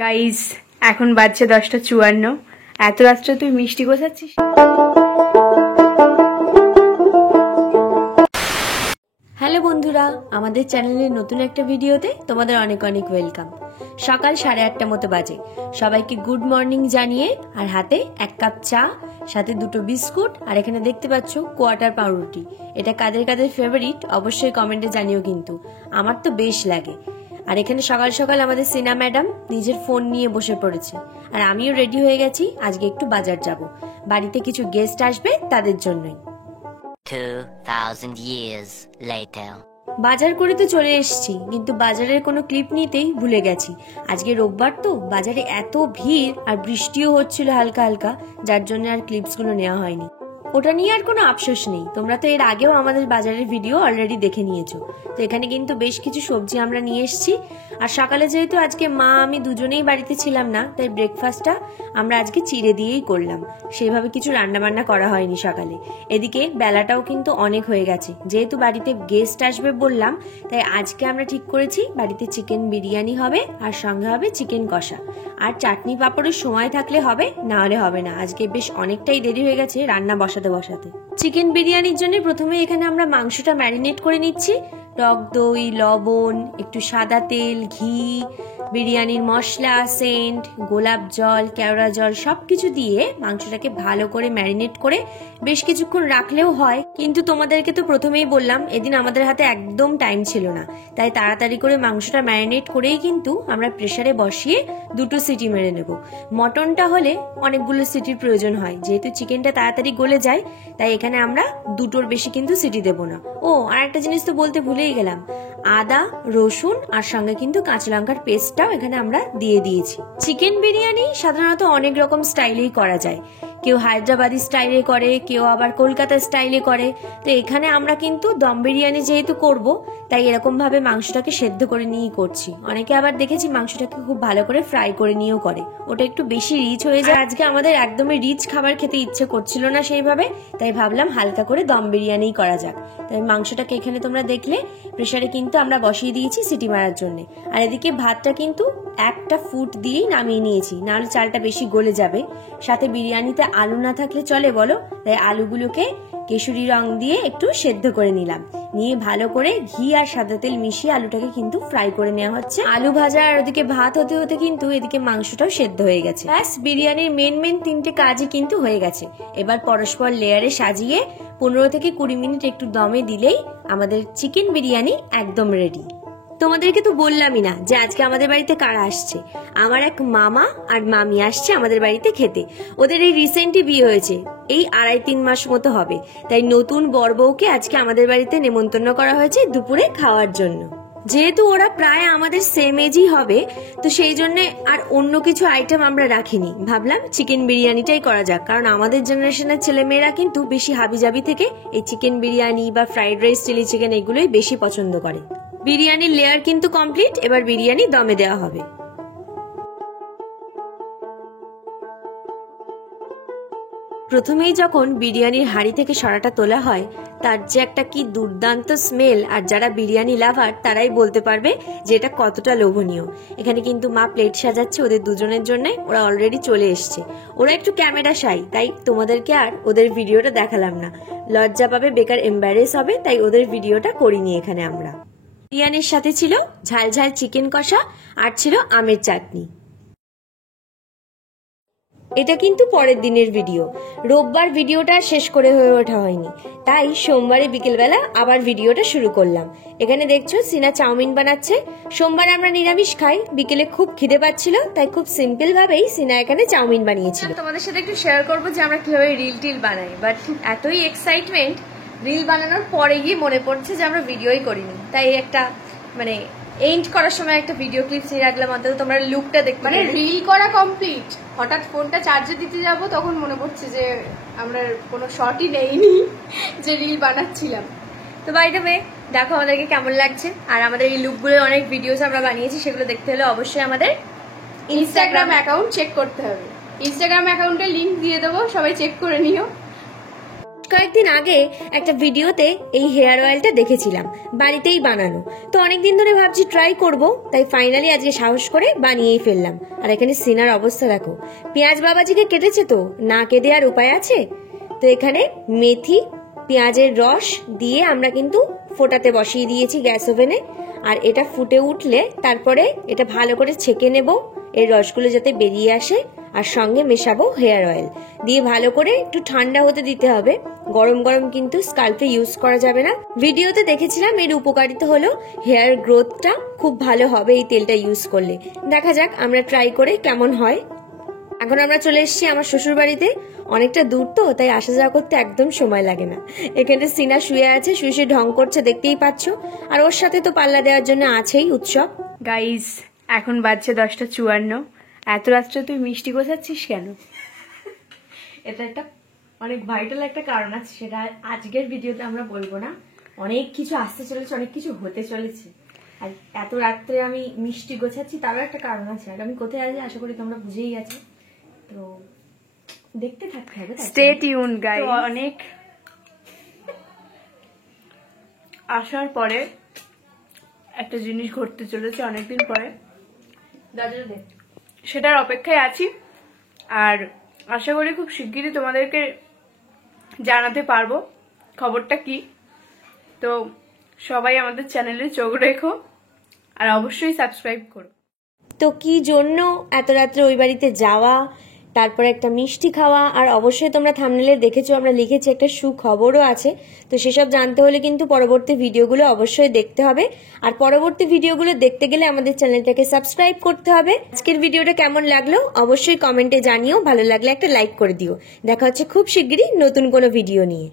Guys এখন বাজছে 10:54। এত রাত্রে তুই মিষ্টি গোছাচ্ছিস? হ্যালো বন্ধুরা, আমাদের চ্যানেলের নতুন একটা ভিডিওতে তোমাদের অনেক অনেক ওয়েলকাম। সকাল 8:30 মতো বাজে। সবাইকে গুড মর্নিং জানিয়ে আর হাতে 1 কাপ চা, সাথে 2টো বিস্কুট, আর এখানে দেখতে পাচ্ছ কোয়াটার পাউরুটি। এটা কাদের কাদের ফেভারিট অবশ্যই কমেন্টে জানিও, কিন্তু আমার তো বেশ লাগে। আর এখানে সকাল সকাল আমাদের সিনা ম্যাডাম নিজের ফোন নিয়ে বসে পড়েছে, আর আমিও রেডি হয়ে গেছি। আজকে একটু বাজার যাব, বাড়িতে কিছু গেস্ট আসবে, তাদের জন্যই। 2000 years later. বাজার করে তো চলে এসেছি, কিন্তু বাজারের কোনো ক্লিপ নিতেই ভুলে গেছি। আজকে রোববার তো বাজারে এত ভিড়, আর বৃষ্টিও হচ্ছিল হালকা হালকা, যার জন্য আর ক্লিপসগুলো নেওয়া হয়নি। ওটা নিয়ে আর কোনো আফসোস নেই, তোমরা তো এর আগেও আমাদের বাজারের ভিডিও অলরেডি দেখে নিয়েছো। তো এখানে কিন্তু বেশ কিছু সবজি আমরা নিয়ে এসেছি। আর সকালে যেহেতু আজকে মা আমি দুজনেই বাড়িতে ছিলাম না, তাই ব্রেকফাস্টটা আমরা আজকে চিড়ে দিয়েই করলাম। সেভাবে কিছু রান্নাবান্না করা হয়নি সকালে। এদিকে বেলাটাও কিন্তু অনেক হয়ে গেছে, যেহেতু বাড়িতে গেস্ট আসবে বললাম, তাই আজকে আমরা ঠিক করেছি বাড়িতে চিকেন বিরিয়ানি হবে, আর সঙ্গে হবে চিকেন কষা। আর চাটনি পাঁপড়ের সময় থাকলে হবে, না হলে হবে না। আজকে বেশ অনেকটাই দেরি হয়ে গেছে রান্না বসাতে। চিকেন বিরিয়ানির জন্য প্রথমে এখানে আমরা মাংসটা ম্যারিনেট করে নিচ্ছি। টক দই, লবণ, একটু সাদা তেল, ঘি, বিরিয়ানির মশলা, সেন্ট, গোলাপ জল, কেওড়া জল সবকিছু দিয়ে মাংসটাকে ভালো করে ম্যারিনেট করে বেশ কিছুক্ষণ রাখলেও হয়। কিন্তু তোমাদেরকে তো প্রথমেই বললাম এদিন আমাদের হাতে একদম টাইম ছিল না, তাই তাড়াতাড়ি করে মাংসটা ম্যারিনেট করেই কিন্তু আমরা প্রেসারে বসিয়ে 2টো সিটি মেরে নেব। মটনটা হলে অনেকগুলো সিটির প্রয়োজন হয়, যেহেতু চিকেনটা তাড়াতাড়ি গলে যায়, তাই এখানে আমরা 2টোর বেশি কিন্তু সিটি দেব না। ও আর একটা জিনিস তো বলতে ভুলেই গেলাম, আদা, রসুন আর সঙ্গে কিন্তু কাঁচা লঙ্কার পেস্টটাও এখানে আমরা দিয়ে দিয়েছি। চিকেন বিরিয়ানি সাধারণত অনেক রকম স্টাইলেই করা যায়। কেউ হায়দ্রাবাদি স্টাইলে করে, কেউ আবার কলকাতা স্টাইলে করে। তো এখানে আমরা কিন্তু দম বিরিয়ানি যেহেতু করব, তাই এরকম ভাবে মাংসটাকে সেদ্ধ করে নিয়েই করছি। অনেকে আবার দেখেছি মাংসটাকে খুব ভালো করে ফ্রাই করে নিয়েও করে, ওটা একটু বেশি রিচ হয়ে যায়। আজকে আমাদের একদমই রিচ খাবার খেতে ইচ্ছে করছিল না সেইভাবে, তাই ভাবলাম হালকা করে দম বিরিয়ানি করা যাক। তাই মাংসটাকে এখানে তোমরা দেখলে প্রেসারে কিন্তু আমরা বসিয়ে দিয়েছি সিটি মারার জন্য। আর এদিকে ভাতটা কিন্তু একটা ফুট দিয়েই নামিয়ে নিয়েছি, নাহলে চালটা বেশি গলে যাবে। সাথে বিরিয়ানিতে আলু না থাকলে চলে বলো, তাই আলুগুলোকে কেশরি রং দিয়ে একটু সেদ্ধ করে নিলাম। নিয়ে ভালো করে ঘি আর সাদা তেল মিশিয়ে আলুটাকে কিন্তু ফ্রাই করে নেওয়া হচ্ছে। আলু ভাজা আর ওদিকে ভাত হতে হতে কিন্তু এদিকে মাংসটাও সেদ্ধ হয়ে গেছে। ব্যাস, বিরিয়ানির মেন 3টে কাজই কিন্তু হয়ে গেছে। এবার পরস্পর লেয়ারে সাজিয়ে 15 থেকে 20 মিনিট একটু দমে দিলেই আমাদের চিকেন বিরিয়ানি একদম রেডি। তোমাদেরকে তো বললামই না যে আজকে আমাদের বাড়িতে কারা আসছে। আমার এক মামা আর মামি আসছে আমাদের বাড়িতে খেতে। ওদের এই রিসেন্টলি বিয়ে হয়েছে, এই 2.5-3 মাস মতো হবে, তাই নতুন বর বউকে আজকে আমাদের বাড়িতে নেমন্তন্ন করা হয়েছে দুপুরে খাওয়ার জন্য। যেহেতু ওরা প্রায় আমাদের সেম এজই হবে, তো সেই জন্য আর অন্য কিছু আইটেম আমরা রাখিনি। ভাবলাম চিকেন বিরিয়ানিটাই করা যাক, কারণ আমাদের জেনারেশনের ছেলেমেয়েরা কিন্তু বেশি হাবিজাবি থেকে এই চিকেন বিরিয়ানি বা ফ্রাইড রাইস, চিলি চিকেন এগুলোই বেশি পছন্দ করে। বিরিয়ানির লেয়ার কিন্তু কমপ্লিট, এবার বিরিয়ানি দমে দেওয়া হবে। প্রথমেই যখন বিরিয়ানির হাঁড়ি থেকে সরাটা তোলা হয়, তার যে একটা কি দুর্দান্ত স্মেল, আর যারা বিরিয়ানি লাভার তারাই বলতে পারবে যে এটা কতটা লোভনীয়। এখানে কিন্তু মা প্লেট সাজাচ্ছে ওদের দুজনের জন্য, ওরা অলরেডি চলে এসছে। ওরা একটু ক্যামেরা শাই, তাই তোমাদেরকে আর ওদের ভিডিওটা দেখালাম না, লজ্জা পাবে, বেকার এম্বারেস হবে, তাই ওদের ভিডিওটা করিনি এখানে আমরা। বিরিয়ানির সাথে ছিল ঝাল ঝাল চিকেন কষা, আর ছিল আমের চাটনি। এটা কিন্তু পরের দিনের ভিডিও, রোববার ভিডিওটা শেষ করে হয়ে ওঠা হয়নি, তাই সোমবারে বিকেলবেলা আবার ভিডিওটা শুরু করলাম। এখানে দেখছো সিনা চাউমিন বানাচ্ছে। সোমবার আমরা নিরামিষ খাই, বিকেলে খুব খিদে পাচ্ছিল, তাই খুব সিম্পল ভাবেই সিনা এখানে চাউমিন বানিয়েছিল। তোমাদের সাথে একটু শেয়ার করবো যে আমরা কিভাবে রিল টিল বানাই, বাট এতই এক্সাইটমেন্ট রিল বানানোর পরে গিয়ে মনে পড়ছে যে আমরা ভিডিওই করিনি, তাই একটা মানে এন্ড করার সময় একটা ভিডিও ক্লিপ ছেড়ে রাখলাম, অন্তত তোমরা লুকটা দেখতে। মানে রিল করা কমপ্লিট, হঠাৎ ফোনটা চার্জে দিতে যাব, তখন মনে পড়ছে যে আমরা কোনো শটই নেইনি যে রিল বানাচ্ছিলাম। তো বাই দ্য ওয়ে, দেখো আমাদেরকে কেমন লাগছে। আর আমাদের এই লুকগুলোর অনেক ভিডিওস আমরা বানিয়েছি, সেগুলো দেখতে হলে অবশ্যই আমাদের ইনস্টাগ্রাম অ্যাকাউন্ট চেক করতে হবে। ইনস্টাগ্রাম অ্যাকাউন্টের লিংক দিয়ে দেবো, সবাই চেক করে নিও। কয়েকদিন আগে একটা ভিডিওতে এই হেয়ার অয়েলটা দেখেছিলাম, বাড়িতেই বানানো। তো অনেকদিন ধরে ভাবছি ট্রাই করব, তাই ফাইনালি আজকে সাহস করে বানিয়েই ফেললাম। আর এখানে সিনার অবস্থা দেখো, পেঁয়াজ বাবাজিকে কেটেছে তো, না কেটে আর উপায় আছে? তো এখানে মেথি, পেঁয়াজের রস দিয়ে আমরা কিন্তু ফোটাতে বসিয়ে দিয়েছি গ্যাস ওভেনে। আর এটা ফুটে উঠলে তারপরে এটা ভালো করে ছেঁকে নেব, এর রসগুলো যাতে বেরিয়ে আসে। আর সঙ্গে মেশাবো হেয়ার অয়েল দিয়ে ভালো করে একটু ঠান্ডা হতে দিতে হবে। গরম গরম কিন্তু স্কাল্পে ইউজ করা যাবে না। ভিডিওতে দেখেছিলাম এর উপকারিতা হলো হেয়ার গ্রোথটা খুব ভালো হবে এই তেলটা ইউজ করলে। দেখা যাক আমরা ট্রাই করে কেমন হয়। এখন আমরা চলে এসেছি আমার শ্বশুর বাড়িতে, অনেকটা দূর তো, তাই আসা যাওয়া করতে একদম সময় লাগে না। এখানে সিনা শুয়ে আছে, শুয়ে ঢং করছে, দেখতেই পাচ্ছ। আর ওর সাথে তো পাল্লা দেওয়ার জন্য আছেই উৎসব। গাইজ এখন বাজছে 10:54। এত রাত্রে তুই মিষ্টি গোছাচ্ছিস কেন? এটা একটা অনেক ভাইটাল একটা কারণ আছে, সেটা আজকের ভিডিওতে আমরা বলবো না। অনেক কিছু আসতে চলেছে, অনেক কিছু হতে চলেছে। আর এত রাত্রে আমি মিষ্টি গোছাচ্ছি, তারও একটা কারণ আছে। আর আমি কোথায় আছি আশা করি তোমরা বুঝেই গেছো, তো দেখতে থাকতে হবে। Stay tune guys. অনেক আসার পরে একটা জিনিস ঘটতে চলেছে অনেকদিন পরে, সেটার অপেক্ষায় আছি। আর আশা করি খুব শিগগিরই তোমাদেরকে জানাতে পারবো খবরটা কি। তো সবাই আমাদের চ্যানেলে চোখ রেখো আর অবশ্যই সাবস্ক্রাইব করো। তো কি জন্য এত রাত্রে ওই বাড়িতে যাওয়া, তারপরে একটা মিষ্টি খাওয়া, আর অবশ্যই তোমরা থাম্বনেলে দেখেছো আমরা লিখেছি একটা সুখবরও আছে। তো সেসব জানতে হলে কিন্তু পরবর্তী ভিডিওগুলো অবশ্যই দেখতে হবে। আর পরবর্তী ভিডিওগুলো দেখতে গেলে আমাদের চ্যানেলটাকে সাবস্ক্রাইব করতে হবে। আজকের ভিডিওটা কেমন লাগলো অবশ্যই কমেন্টে জানিও, ভালো লাগলে একটা লাইক করে দিও। দেখা হচ্ছে খুব শিগগিরই নতুন কোনো ভিডিও নিয়ে।